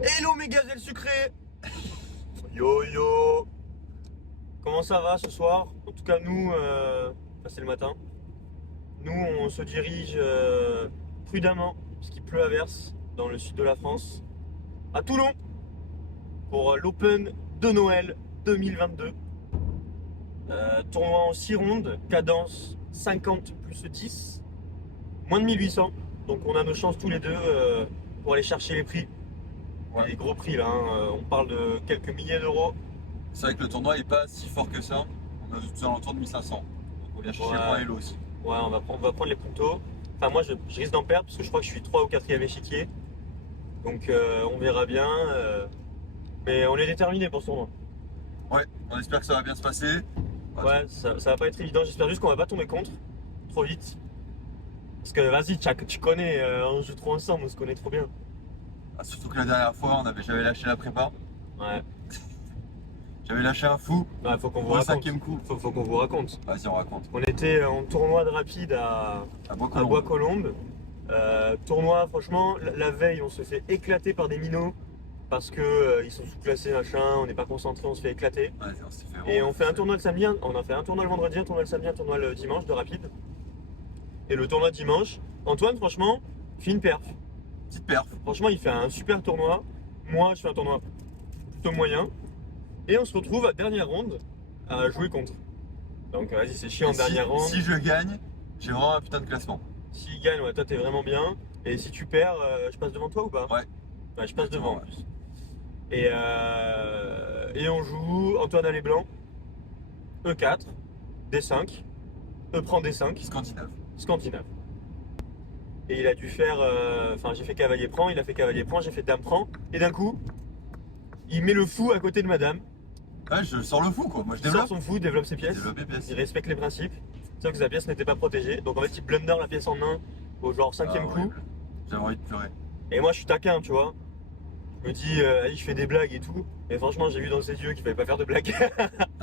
Hello mes gazelles sucrées. Yo yo. Comment ça va ce soir? En tout cas nous, c'est le matin. Nous on se dirige prudemment, parce qu'il pleut à verse dans le sud de la France, à Toulon pour l'Open de Noël 2022. Tournoi en 6 rondes, cadence 50 plus 10, moins de 1800. Donc on a nos chances tous les deux pour aller chercher les prix. Ouais. Les gros prix là, hein. On parle de quelques milliers d'euros. C'est vrai que le tournoi est pas si fort que ça. On a aux alentours de 1500. Donc on vient chercher Ouais. le point Elo aussi. Ouais, on va prendre les puntos. Enfin, moi, je risque d'en perdre parce que je crois que je suis 3 ou 4e échiquier. Donc, on verra bien. Mais on est déterminé pour ce tournoi. Ouais, on espère que ça va bien se passer. Ouais, ça va pas être évident. J'espère juste qu'on va pas tomber contre trop vite. Parce que, vas-y, Tchak, tu connais, on joue trop ensemble, on se connaît trop bien. Surtout que la dernière fois, j'avais lâché la prépa. Ouais, J'avais lâché un fou ouais, faut qu'on vous pour le raconte. 5e coup. Faut qu'on vous raconte. Vas-y, on raconte. On était en tournoi de rapide à À à Bois-Colombes. Bois-Colombes. Tournoi, franchement, la veille, on se fait éclater par des minots parce que ils sont sous-classés, machin, on n'est pas concentré, on se fait éclater. Vas-y, on s'est fait Et vraiment on fait un faire. tournoi le samedi, on a fait un tournoi le vendredi, un tournoi le samedi, un tournoi le dimanche de rapide. Et le tournoi dimanche, Antoine, franchement, fait une perf. Petite perf. Franchement, il fait un super tournoi. Moi, je fais un tournoi plutôt moyen. Et on se retrouve à dernière ronde à jouer contre. Donc, vas-y, c'est chiant en Et dernière ronde. si je gagne, j'ai vraiment un putain de classement. S'il gagne, ouais, toi, t'es vraiment bien. Et si tu perds, je passe devant toi ou pas? Ouais. Ouais, je passe devant en Ouais. plus. Et on joue Antoine a les blancs, E4, D5, E prend D5, Scandinave. Scandinave. Et il a dû faire. Enfin, j'ai fait cavalier prend, il a fait cavalier prend, j'ai fait dame prend. Et d'un coup, il met le fou à côté de madame. Ouais, je sors le fou quoi. Moi je Il sort développe. son fou, développe ses pièces. Développe les pièces. Il respecte les principes. Sauf que sa pièce n'était pas protégée. Donc en fait, il blunder la pièce en main au genre 5e coup. Horrible. J'avais envie de pleurer. Et moi, je suis taquin, tu vois. Je me dis, allez, je fais des blagues et tout. Et franchement, j'ai vu dans ses yeux qu'il fallait pas faire de blagues.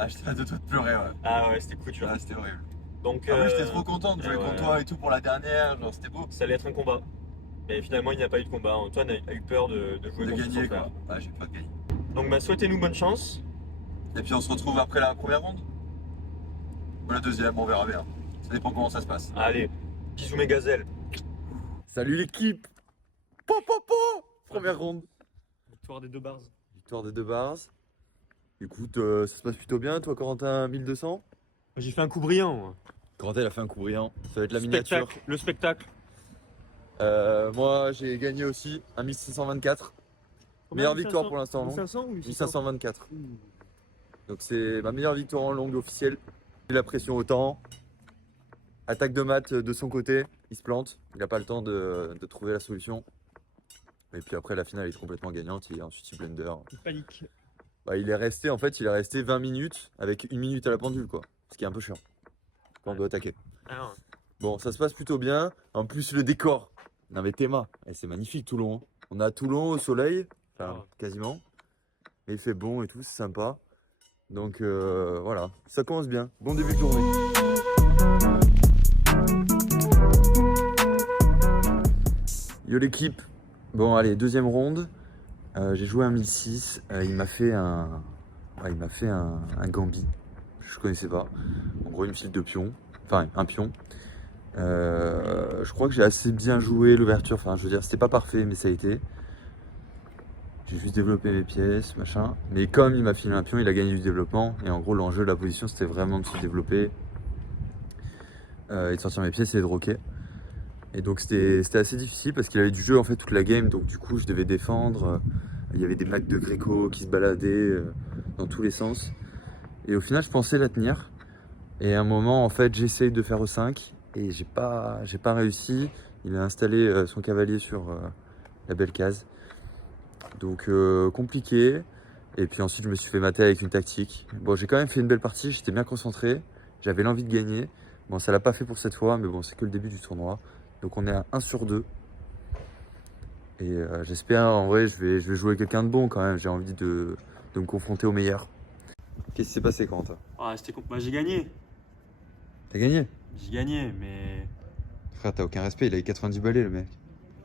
J'étais à deux doigts de pleurer, ouais. Ah ouais, c'était couture. C'était horrible. Donc, Après, j'étais trop content de jouer ouais. contre toi et tout pour la dernière. Genre, c'était beau. Ça allait être un combat. Mais finalement, il n'y a pas eu de combat. Antoine a eu peur de jouer De contre gagner son frère. quoi. J'ai pas gagné. Donc, bah, souhaitez-nous bonne chance. Et puis on se retrouve après la première ronde. Ou la deuxième, on verra bien. Ça dépend comment ça se passe. Allez, bisous mes gazelles. Salut l'équipe. Première ronde. Victoire des deux bars. Victoire des deux bars. Écoute, ça se passe plutôt bien. Toi, Corentin, 1200. J'ai fait un coup brillant. Moi. Corentin, il a fait un coup brillant. Ça va être la miniature. Le spectacle. Moi, j'ai gagné aussi un 1624. Meilleure victoire pour l'instant en longue. 1500 ou 1524. Donc c'est ma meilleure victoire en longue officielle. La pression autant. Attaque de Matt de son côté, il se plante. Il n'a pas le temps de trouver la solution. Et puis après la finale est complètement gagnante. Ensuite il blender. Panique. Bah, il est resté 20 minutes avec 1 minute à la pendule quoi. Ce qui est un peu chiant quand on doit attaquer. Alors, Bon, ça se passe plutôt bien. En plus le décor. Non mais Théma, c'est magnifique Toulon. Hein. On a Toulon au soleil, enfin quasiment. Et il fait bon et tout, c'est sympa. Donc voilà, ça commence bien. Bon début de journée. Yo l'équipe. Bon allez, deuxième ronde. J'ai joué un 1006. Il m'a fait un Gambit. Je connaissais pas. En gros une file de pions. Enfin un pion. Je crois que j'ai assez bien joué l'ouverture. Enfin je veux dire c'était pas parfait mais ça a été. J'ai juste développé mes pièces, machin. Mais comme il m'a filé un pion, il a gagné du développement. Et en gros, l'enjeu de la position, c'était vraiment de se développer et de sortir mes pièces et de roquer. Et donc, c'était assez difficile parce qu'il avait du jeu en fait toute la game. Donc, du coup, je devais défendre. Il y avait des plaques de Gréco qui se baladaient dans tous les sens. Et au final, je pensais la tenir. Et à un moment, en fait, j'essaye de faire E5 et j'ai pas réussi. Il a installé son cavalier sur la belle case. Donc compliqué. Et puis ensuite je me suis fait mater avec une tactique. Bon j'ai quand même fait une belle partie, j'étais bien concentré. J'avais l'envie de gagner. Bon ça l'a pas fait pour cette fois, mais bon c'est que le début du tournoi. Donc on est à 1 sur 2. Et j'espère en vrai je vais jouer quelqu'un de bon quand même. J'ai envie de me confronter au meilleur. Qu'est-ce qui s'est passé Corentin? bah, j'ai gagné. T'as gagné? J'ai gagné, mais Frère t'as aucun respect, il avait 90 balais le mec.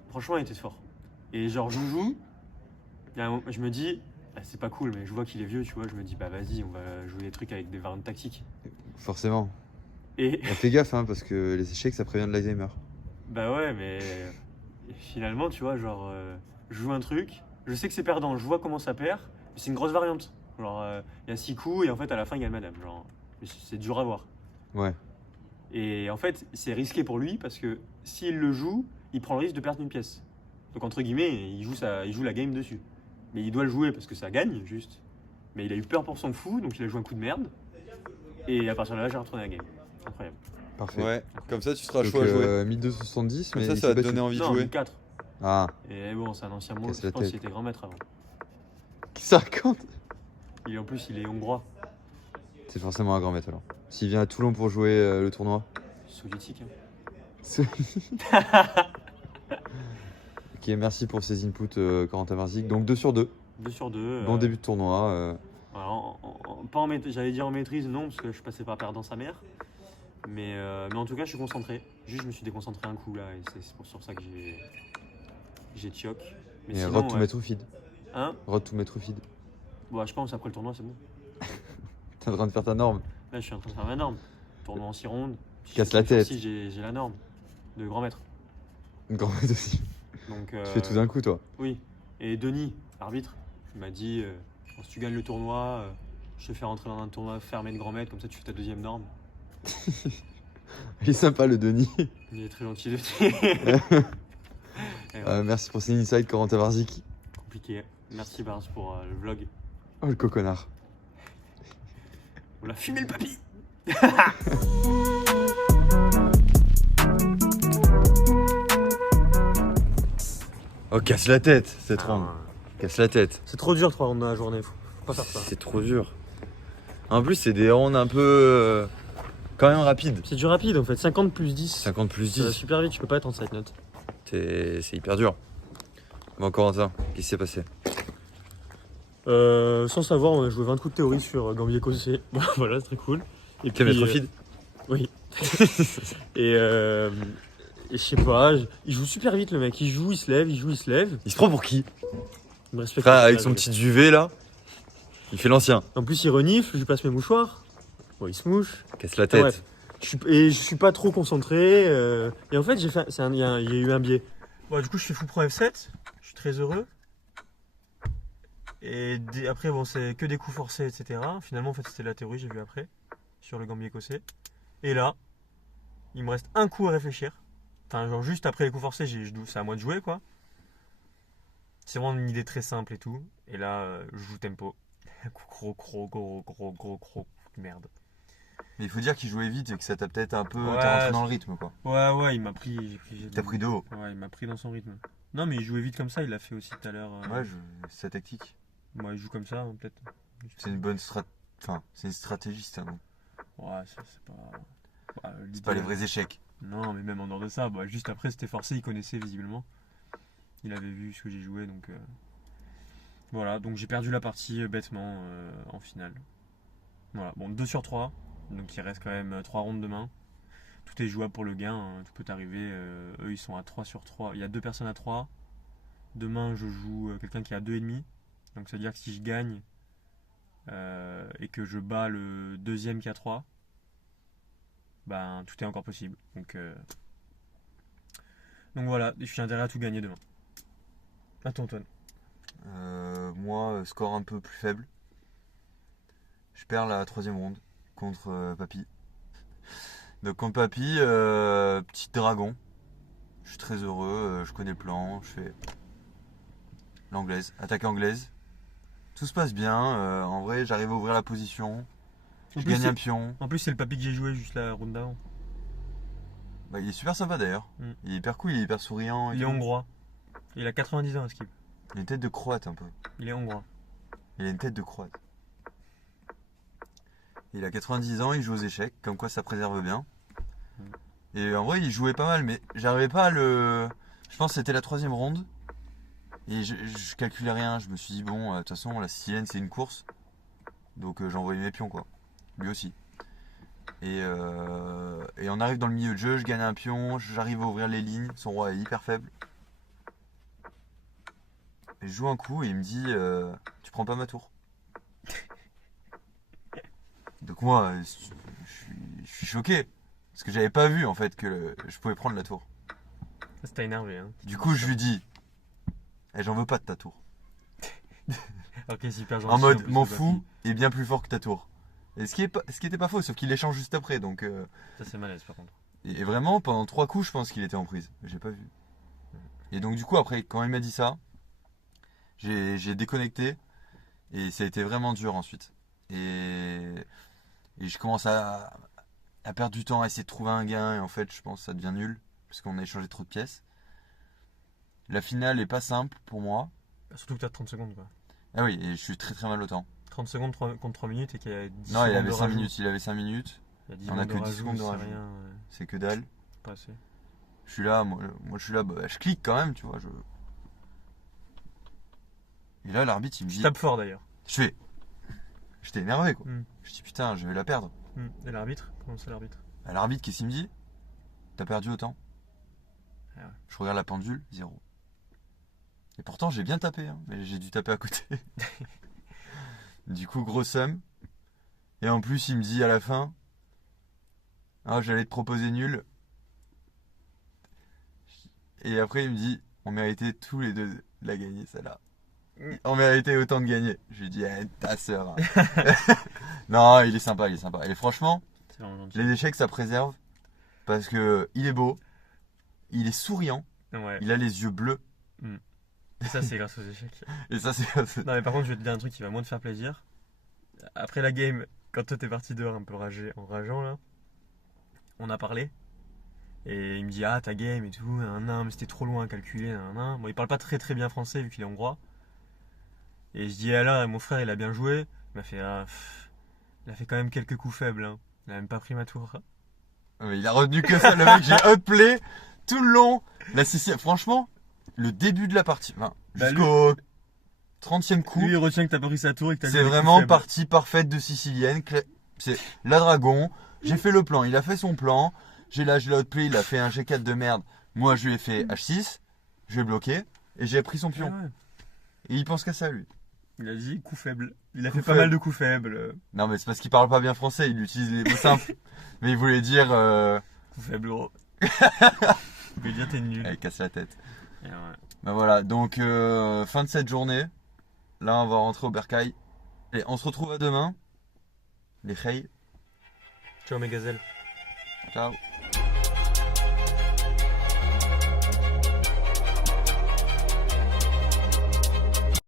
franchement, il était fort. Et genre, Joujou, Je me dis, c'est pas cool, mais je vois qu'il est vieux, tu vois. Je me dis, bah vas-y, on va jouer des trucs avec des variantes tactiques. Forcément. Et Fais gaffe, hein, parce que les échecs, ça prévient de l'Alzheimer. bah ouais, mais finalement, tu vois, genre, je joue un truc, je sais que c'est perdant, je vois comment ça perd, mais c'est une grosse variante. Genre, il y a 6 coups et en fait, à la fin, il y a le madame. Genre, c'est dur à voir. Ouais. Et en fait, c'est risqué pour lui parce que s'il le joue, il prend le risque de perdre une pièce. Donc, entre guillemets, il joue la game dessus. Mais il doit le jouer parce que ça gagne, juste. Mais il a eu peur pour son fou, donc il a joué un coup de merde. Et à partir de là, j'ai retourné la game. Incroyable. Parfait. Ouais, comme ça tu seras Donc, chaud à jouer. 1270, Comme mais ça, il ça s'est va te battu. donner envie de Non, jouer. 4. Ah, Et bon, c'est un ancien mot. Casse Je la pense tête. qu'il était grand maître avant. 50. En plus, il est hongrois. C'est forcément un grand maître alors. S'il vient à Toulon pour jouer le tournoi. Soviétique. Hein. Ok, merci pour ces inputs, Corentin Marzic. Donc 2 sur 2. 2 sur 2. Bon début de tournoi. Pas j'allais dire en maîtrise, non, parce que je suis passé par perdant sa mère. Mais en tout cas, je suis concentré. Juste, je me suis déconcentré un coup là, et c'est sur ça que j'ai tioc. Mais Et sinon, Road to ouais. Metro Feed. Hein Road to Metro Feed. Bon, je pense après le tournoi, c'est bon. T'es en train de faire ta norme. Là, je suis en train de faire ma norme. Tournoi en 6 rondes. Casse la tête. Si j'ai la norme de grand maître. Une grand maître aussi. Donc, Tu fais tout d'un coup, toi. Oui. Et Denis, arbitre, il m'a dit si tu gagnes le tournoi, je te fais rentrer dans un tournoi fermé de grand maître, comme ça tu fais ta deuxième norme. Il est sympa, le Denis. Il est très gentil, Denis. Merci pour ces insights, Corentin Marzic. Compliqué. Merci Barnes pour le vlog. Oh, le coconnard. On l'a fumé le papy. Oh, casse la tête, cette ronde. Casse la tête. C'est trop dur 3 rondes dans la journée, faut pas faire ça. C'est trop dur. En plus, c'est des rondes un peu. Quand même rapides. C'est du rapide en fait, 50 plus 10. 50 plus Ça va 10. super vite, tu peux pas être en side note. C'est hyper dur. Bon, Corentin, qu'est-ce qui s'est passé? Sans savoir, on a joué 20 coups de théorie sur Gambier Cossé. Voilà, c'est très cool. Et Tu vas mettre feed? Oui. et je sais pas, il joue super vite le mec. Il joue, il se lève, il joue, il se lève. Il se prend pour qui? Il me respecte. Frère, avec son petit UV là, il fait l'ancien. En plus, il renifle, je lui passe mes mouchoirs. Bon, il se mouche. Casse la tête. Bref. Je suis pas trop concentré. Et en fait, il y a eu un biais. Bon, du coup, je fais fou pro F7. Je suis très heureux. Et après, bon, c'est que des coups forcés, etc. Finalement, en fait, c'était la théorie, j'ai vu après, sur le Gambier écossais. Et là, il me reste un coup à réfléchir. Enfin, genre, juste après les coups forcés, c'est à moi de jouer, quoi. C'est vraiment une idée très simple et tout. Et là, je joue tempo. Gros merde. Mais il faut dire qu'il jouait vite et que ça t'a peut-être un peu. Ouais, T'es rentré dans le rythme quoi. Ouais, il m'a pris. T'as pris de haut. Ouais, il m'a pris dans son rythme. Non, mais il jouait vite comme ça, il l'a fait aussi tout à l'heure. Ouais, c'est sa tactique. Moi, il joue comme ça, hein, peut-être. C'est une bonne Enfin, c'est une stratégie, ça, non? Ouais, ça, c'est pas. Bah, C'est pas les vrais échecs. Non, mais même en dehors de ça, bah, juste après, c'était forcé, il connaissait visiblement. Il avait vu ce que j'ai joué, donc. Voilà, donc j'ai perdu la partie bêtement en finale. Voilà, bon, 2 sur 3. Donc il reste quand même 3 rondes demain. Tout est jouable pour le gain, hein. Tout peut arriver. Eux, ils sont à 3 sur 3. Il y a 2 personnes à 3. Demain, je joue quelqu'un qui est à 2,5. Donc ça veut dire que si je gagne et que je bats le deuxième qui a 3, ben tout est encore possible. Donc voilà, j'ai intérêt à tout gagner demain. À ton Antoine. Moi, score un peu plus faible. Je perds la 3e ronde contre Papy. Donc contre Papy, petit dragon. Je suis très heureux, je connais le plan, je fais l'anglaise, attaque anglaise. Tout se passe bien, en vrai j'arrive à ouvrir la position. Je gagne un pion. En plus, c'est le Papy que j'ai joué juste la ronde d'avant. Bah, il est super sympa d'ailleurs. Il est hyper cool, il est hyper souriant. Il est hongrois. Il a 90 ans à skip. Il a une tête de croate un peu. Il est hongrois. Il a une tête de croate. Il a 90 ans, il joue aux échecs, comme quoi ça préserve bien. Et en vrai, il jouait pas mal, mais j'arrivais pas à le. Je pense que c'était la 3e ronde. Et je calculais rien. Je me suis dit, bon, de toute façon, la Silène, c'est une course. Donc j'ai envoyé mes pions, quoi. Lui aussi. Et on arrive dans le milieu de jeu, je gagne un pion, j'arrive à ouvrir les lignes. Son roi est hyper faible. Et je joue un coup et il me dit tu prends pas ma tour. Donc moi, je suis choqué. Parce que j'avais pas vu en fait que je pouvais prendre la tour. Ça t'a énervé, hein. Du coup, je lui dis j'en veux pas de ta tour. Ok, super gentil. En mode, plus, m'en le fous est bien plus fort que ta tour. Et ce qui était pas faux, sauf qu'il échange juste après. Donc, Ça, c'est malaise par contre. et vraiment, pendant 3 coups, je pense qu'il était en prise. J'ai pas vu. Et donc, du coup, après, quand il m'a dit ça, j'ai déconnecté. Et ça a été vraiment dur ensuite. Et je commence à perdre du temps, à essayer de trouver un gain. Et en fait, je pense que ça devient nul. Parce qu'on a échangé trop de pièces. La finale est pas simple pour moi. Surtout que t'as 30 secondes, quoi. Ah oui, et je suis très très mal au temps. 30 secondes contre 3 minutes et qu'il y a 10 Non, il secondes avait de 5 rajout. minutes. Il avait 5 minutes. Il y a 10 On a secondes que de 10 rajout, secondes de c'est rajout. rien. C'est que dalle. Pas assez. Je suis là, moi je suis là, bah, je clique quand même, tu vois. Et là, l'arbitre, il me Je dit. tape fort d'ailleurs. J'étais énervé, quoi. Hmm. Je dis putain, je vais la perdre. Et l'arbitre? Comment c'est l'arbitre? À l'arbitre, qu'est-ce qu'il me dit? T'as perdu autant. Ah ouais. Je regarde la pendule, 0. Et pourtant, j'ai bien tapé, hein, mais j'ai dû taper à côté. Du coup, gros somme. Et en plus, il me dit à la fin, ah, j'allais te proposer nul. Et après, il me dit, on méritait tous les deux de la gagner, celle-là. On méritait autant de gagner. Je lui dis, ta sœur. Hein. Non, il est sympa, il est sympa. Et franchement, C'est vraiment gentil. les échecs, ça préserve. Parce que il est beau, il est souriant, Ouais. il a les yeux bleus. Et ça, c'est grâce aux échecs. Et ça, c'est. Non, mais par contre, je vais te dire un truc qui va moins te faire plaisir. Après la game, quand toi t'es parti dehors un peu enrageant là, on a parlé. Et il me dit, ah, ta game et tout, mais c'était trop loin à calculer, Bon, il parle pas très très bien français vu qu'il est hongrois. Et je dis, ah là, mon frère, il a bien joué. Il m'a fait, il a fait quand même quelques coups faibles, hein. Il a même pas pris ma tour. Mais il a retenu que ça, le mec, j'ai outplay tout le long. La Sicile, franchement, le début de la partie, enfin, Bah, jusqu'au 30e coup, Lui, il retient que t'as pas pris sa tour et que t'as c'est joué des coups vraiment faibles. partie parfaite de Sicilienne. C'est la dragon, j'ai fait le plan, il a fait son plan. Je l'ai outplay, il a fait un G4 de merde. Moi, je lui ai fait H6, je l'ai bloqué et j'ai pris son Ah pion. ouais. Et il pense qu'à ça, lui. Il a dit coup faible. Il a Coup fait pas faible. mal de coups faibles. Non, mais c'est parce qu'il parle pas bien français, il utilise les mots simples. Mais il voulait dire. Coup faible, gros. Il veut dire t'es nul. Elle casse la tête. Et ouais. Ben voilà, donc fin de cette journée. Là, on va rentrer au bercail. Et on se retrouve à demain. Les Hey. Ciao mes gazelles. Ciao.